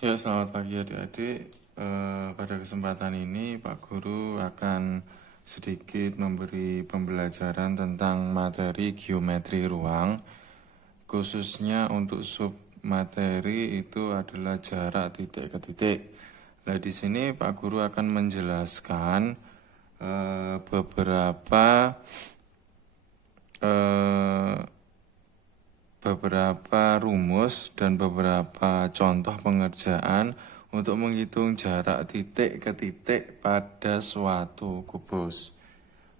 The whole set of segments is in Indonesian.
Ya, selamat pagi adik-adik. Pada kesempatan ini Pak Guru akan sedikit memberi pembelajaran tentang materi geometri ruang. Khususnya untuk sub materi itu adalah jarak titik ke titik. Nah, di sini Pak Guru akan menjelaskan beberapa rumus dan beberapa contoh pengerjaan untuk menghitung jarak titik ke titik pada suatu kubus.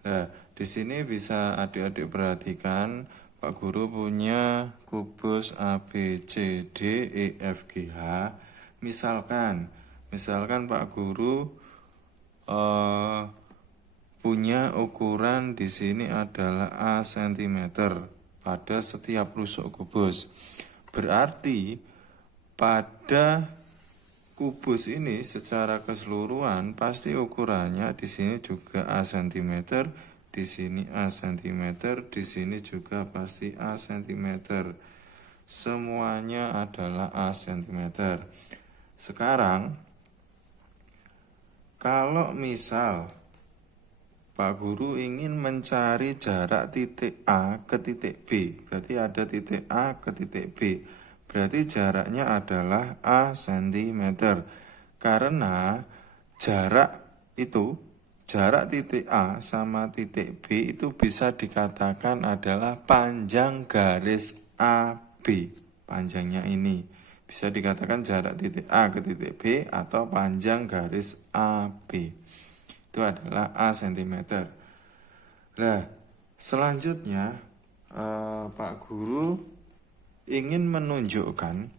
Nah, di sini bisa adik-adik perhatikan, Pak Guru punya kubus A, B, C, D, E, F, G, H. Misalkan Pak Guru punya ukuran di sini adalah A cm pada setiap rusuk kubus. Berarti pada kubus ini secara keseluruhan pasti ukurannya di sini juga A cm, di sini A cm, di sini juga pasti A cm. Semuanya adalah A cm. Sekarang kalau misal Pak Guru ingin mencari jarak titik A ke titik B. Berarti ada titik A ke titik B. Berarti jaraknya adalah A cm. Karena jarak titik A sama titik B itu bisa dikatakan adalah panjang garis AB. Panjangnya ini bisa dikatakan jarak titik A ke titik B atau panjang garis AB. Itu adalah A cm. Nah, selanjutnya Pak Guru ingin menunjukkan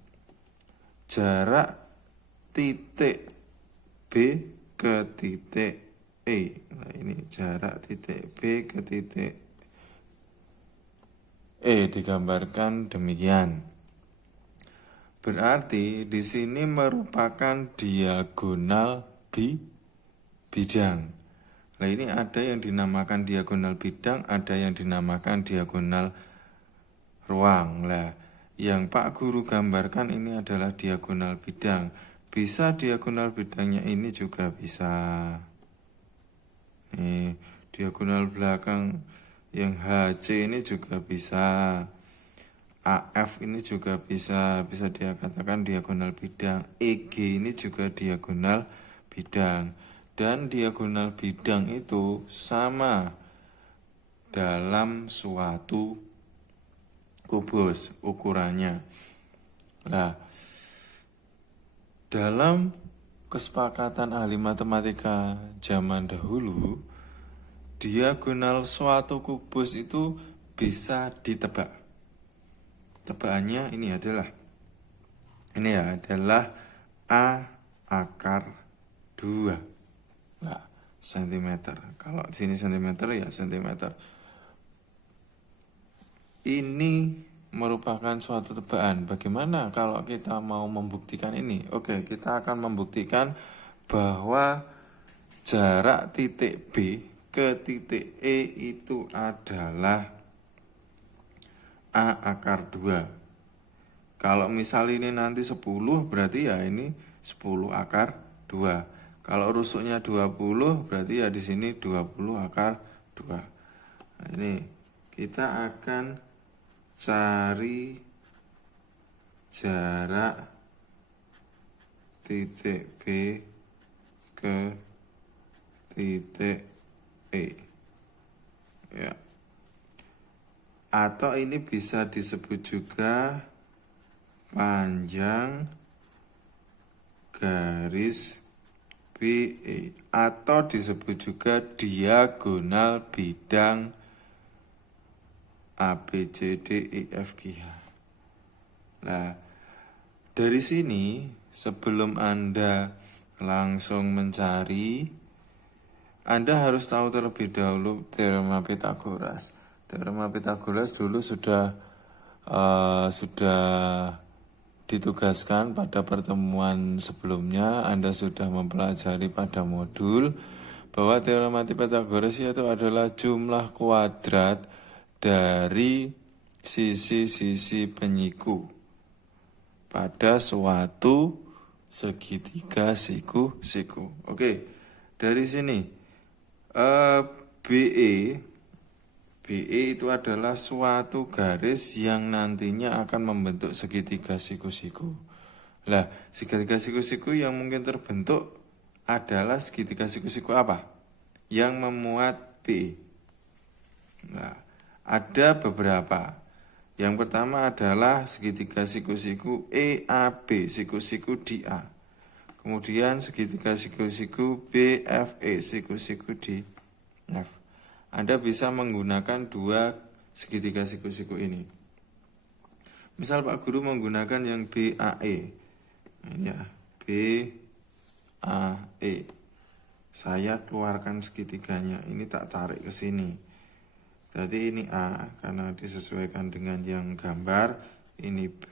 jarak titik B ke titik E. Nah, ini jarak titik B ke titik E digambarkan demikian. Berarti di sini merupakan diagonal bidang. Nah, ini ada yang dinamakan diagonal bidang, ada yang dinamakan diagonal ruang. Nah, yang Pak Guru gambarkan ini adalah diagonal bidang. Bisa diagonal bidangnya ini juga bisa. Nih, diagonal belakang yang HC ini juga bisa. AF ini juga bisa dikatakan diagonal bidang. EG ini juga diagonal bidang. Dan diagonal bidang itu sama dalam suatu kubus ukurannya. Nah, dalam kesepakatan ahli matematika zaman dahulu, diagonal suatu kubus itu bisa ditebak. Tebakannya ini adalah A akar 2 cm. Kalau di sini cm ya cm. Ini merupakan suatu tebakan. Bagaimana kalau kita mau membuktikan ini? Oke, kita akan membuktikan bahwa jarak titik B ke titik E itu adalah A akar 2. Kalau misal ini nanti 10, berarti ya ini 10 akar 2. Kalau rusuknya 20, berarti ya di sini 20 akar 2. Nah, ini kita akan cari jarak titik B ke titik E. Ya. Atau ini bisa disebut juga panjang garis BE, atau disebut juga diagonal bidang ABCDEFGH. Nah, dari sini sebelum Anda langsung mencari, Anda harus tahu terlebih dahulu teorema Pythagoras. Teorema Pythagoras dulu sudah ditugaskan pada pertemuan sebelumnya. Anda sudah mempelajari pada modul bahwa teorema Pythagoras itu adalah jumlah kuadrat dari sisi-sisi penyiku pada suatu segitiga siku-siku. Oke, dari sini BE itu adalah suatu garis yang nantinya akan membentuk segitiga siku-siku. Lah, segitiga siku-siku yang mungkin terbentuk adalah segitiga siku-siku apa? Yang memuat B. Nah, ada beberapa. Yang pertama adalah segitiga siku-siku EAB, siku-siku di A. Kemudian segitiga siku-siku BFE, siku-siku di F. Anda bisa menggunakan dua segitiga siku-siku ini. Misal Pak Guru menggunakan yang BAE. Ya, BAE. Saya keluarkan segitiganya. Ini tak tarik ke sini. Berarti ini A karena disesuaikan dengan yang gambar. Ini B,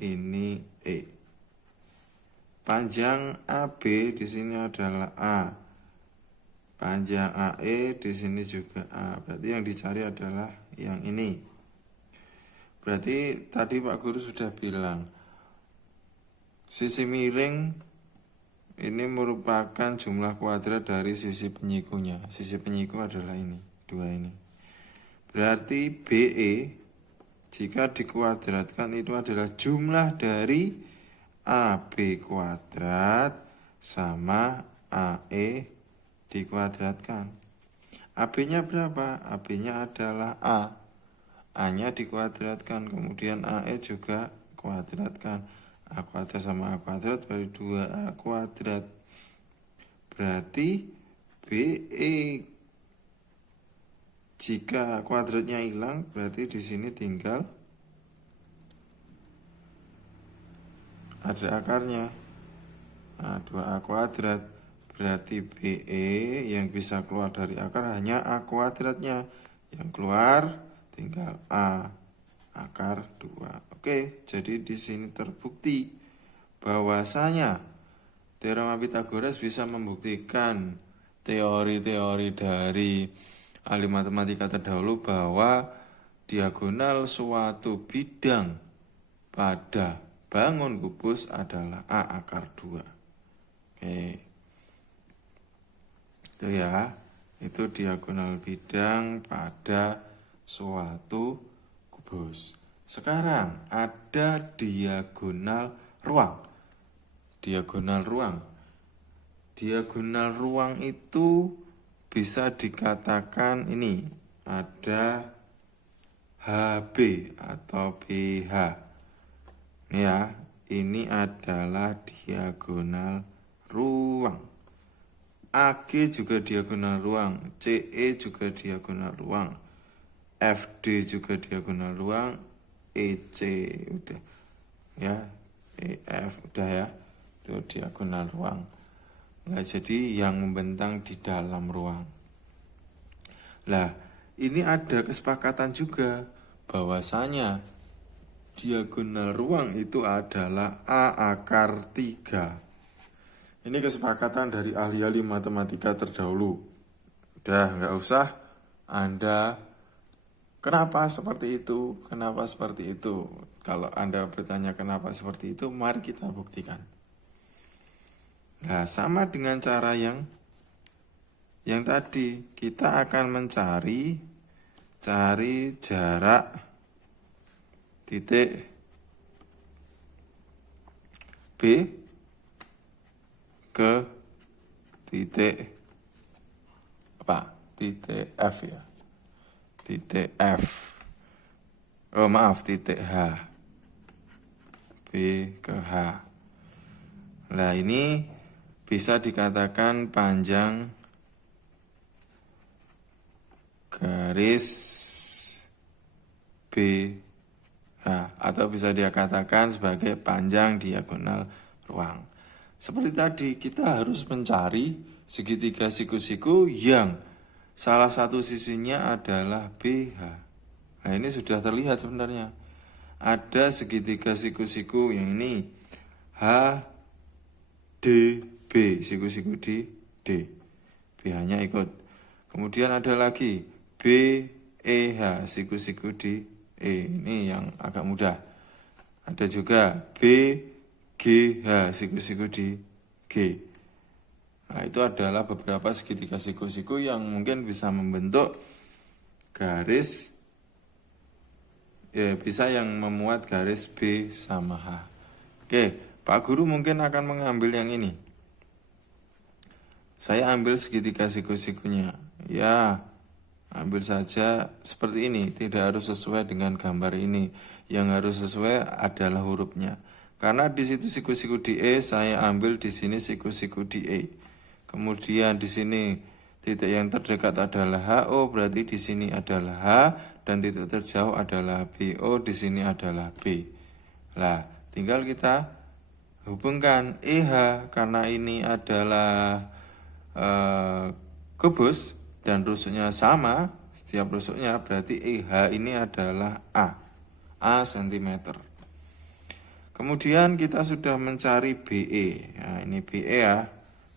ini E. Panjang AB di sini adalah A. Panjang AE di sini juga A. Berarti yang dicari adalah yang ini. Berarti tadi Pak Guru sudah bilang sisi miring ini merupakan jumlah kuadrat dari sisi penyikunya. Sisi penyiku adalah ini, dua ini. Berarti BE jika dikuadratkan itu adalah jumlah dari AB kuadrat sama AE dikuadratkan. AB-nya berapa? AB-nya adalah A. A-nya dikuadratkan, kemudian AE juga kuadratkan. A kuadrat sama A kuadrat dari 2A kuadrat. Berarti BE jika kuadratnya hilang, berarti di sini tinggal ada akarnya. Nah, 2A kuadrat. Berarti BE yang bisa keluar dari akar hanya A kuadratnya. Yang keluar tinggal A akar 2. Oke, jadi di sini terbukti bahwasanya teorema Pythagoras bisa membuktikan teori-teori dari ahli matematika terdahulu bahwa diagonal suatu bidang pada bangun kubus adalah A akar 2. Oke. Itu ya, itu diagonal bidang pada suatu kubus. Sekarang ada diagonal ruang. Diagonal ruang. Diagonal ruang itu bisa dikatakan ini ada HB atau BH. Ya, ini adalah diagonal ruang. AG juga diagonal ruang, CE juga diagonal ruang, FD juga diagonal ruang, EC udah ya, EF udah ya, itu diagonal ruang. Nah, jadi yang membentang di dalam ruang. Nah, ini ada kesepakatan juga bahwasanya diagonal ruang itu adalah A akar 3. Ini kesepakatan dari ahli-ahli matematika terdahulu. Udah, nggak usah Anda kenapa seperti itu, kenapa seperti itu. Kalau Anda bertanya kenapa seperti itu, mari kita buktikan. Nah, sama dengan cara yang tadi, kita akan mencari jarak titik B ke titik apa? Titik F ya. Titik F. Oh, maaf, titik H. B ke H. Nah, ini bisa dikatakan panjang garis BH atau bisa dikatakan sebagai panjang diagonal ruang. Seperti tadi, kita harus mencari segitiga siku-siku yang salah satu sisinya adalah BH. Nah, ini sudah terlihat sebenarnya. Ada segitiga siku-siku yang ini H, D, B, siku-siku di D. BH-nya ikut. Kemudian ada lagi B, E, H, siku-siku di E. Ini yang agak mudah. Ada juga B, GH, siku-siku di G. Nah, itu adalah beberapa segitiga siku-siku yang mungkin bisa membentuk garis, ya bisa yang memuat garis B sama H. Oke, Pak Guru mungkin akan mengambil yang ini. Saya ambil segitiga siku-sikunya. Ya, ambil saja seperti ini, tidak harus sesuai dengan gambar ini. Yang harus sesuai adalah hurufnya. Karena di situ siku-siku di E, saya ambil di sini siku-siku di E. Kemudian di sini titik yang terdekat adalah HO, berarti di sini adalah H, dan titik terjauh adalah BO, di sini adalah B. Lah, tinggal kita hubungkan EH karena ini adalah kubus dan rusuknya sama, setiap rusuknya berarti EH ini adalah A cm. Kemudian kita sudah mencari BE. Nah, ini BE ya.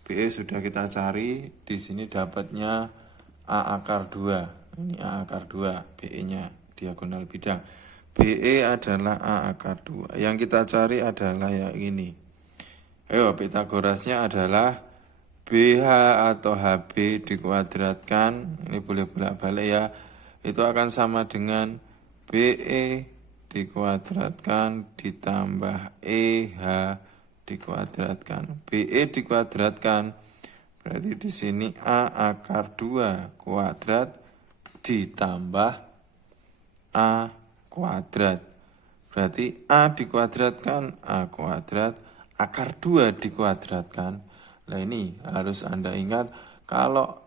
BE sudah kita cari, di sini dapatnya A akar 2. Ini A akar 2, BE-nya diagonal bidang. BE adalah A akar 2. Yang kita cari adalah yang ini. Ayo, Pitagorasnya adalah BH atau HB dikuadratkan, ini boleh bolak-balik ya, itu akan sama dengan BE dikuadratkan ditambah EH dikuadratkan. BE dikuadratkan berarti di sini A akar 2 kuadrat ditambah A kuadrat. Berarti A dikuadratkan A kuadrat, akar 2 dikuadratkan. Nah, ini harus Anda ingat, kalau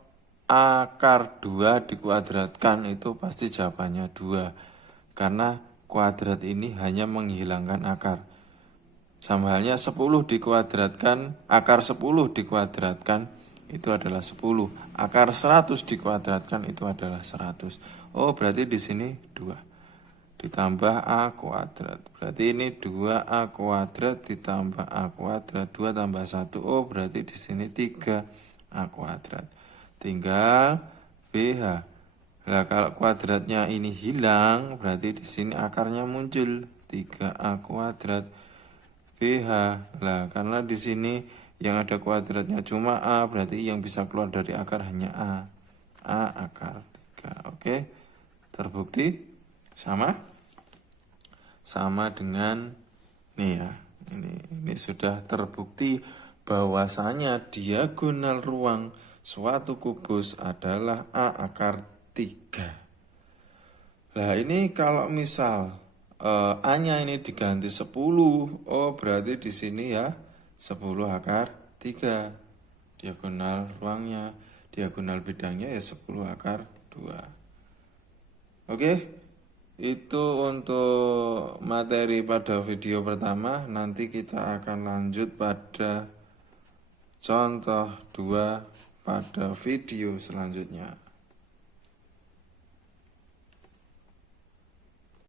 akar 2 dikuadratkan itu pasti jawabannya 2. Karena kuadrat ini hanya menghilangkan akar. Sama halnya 10 dikuadratkan, akar 10 dikuadratkan itu adalah 10. Akar 100 dikuadratkan itu adalah 100. Oh, berarti di sini 2. Ditambah A kuadrat. Berarti ini 2A kuadrat ditambah A kuadrat. 2 tambah 1. Oh, berarti di sini 3A kuadrat. Tinggal BH. Nah, kalau kuadratnya ini hilang, berarti di sini akarnya muncul 3A kuadrat BH. Nah, karena di sini yang ada kuadratnya cuma A, berarti yang bisa keluar dari akar hanya A. A akar 3. Oke, terbukti sama? Sama dengan nih ya. Ini sudah terbukti bahwasanya diagonal ruang suatu kubus adalah A akar 3. Nah, ini kalau misal A-nya ini diganti 10, oh berarti di sini ya 10 akar 3. Diagonal ruangnya, diagonal bidangnya ya 10 akar 2. Oke, itu untuk materi pada video pertama. Nanti kita akan lanjut pada contoh 2 pada video selanjutnya.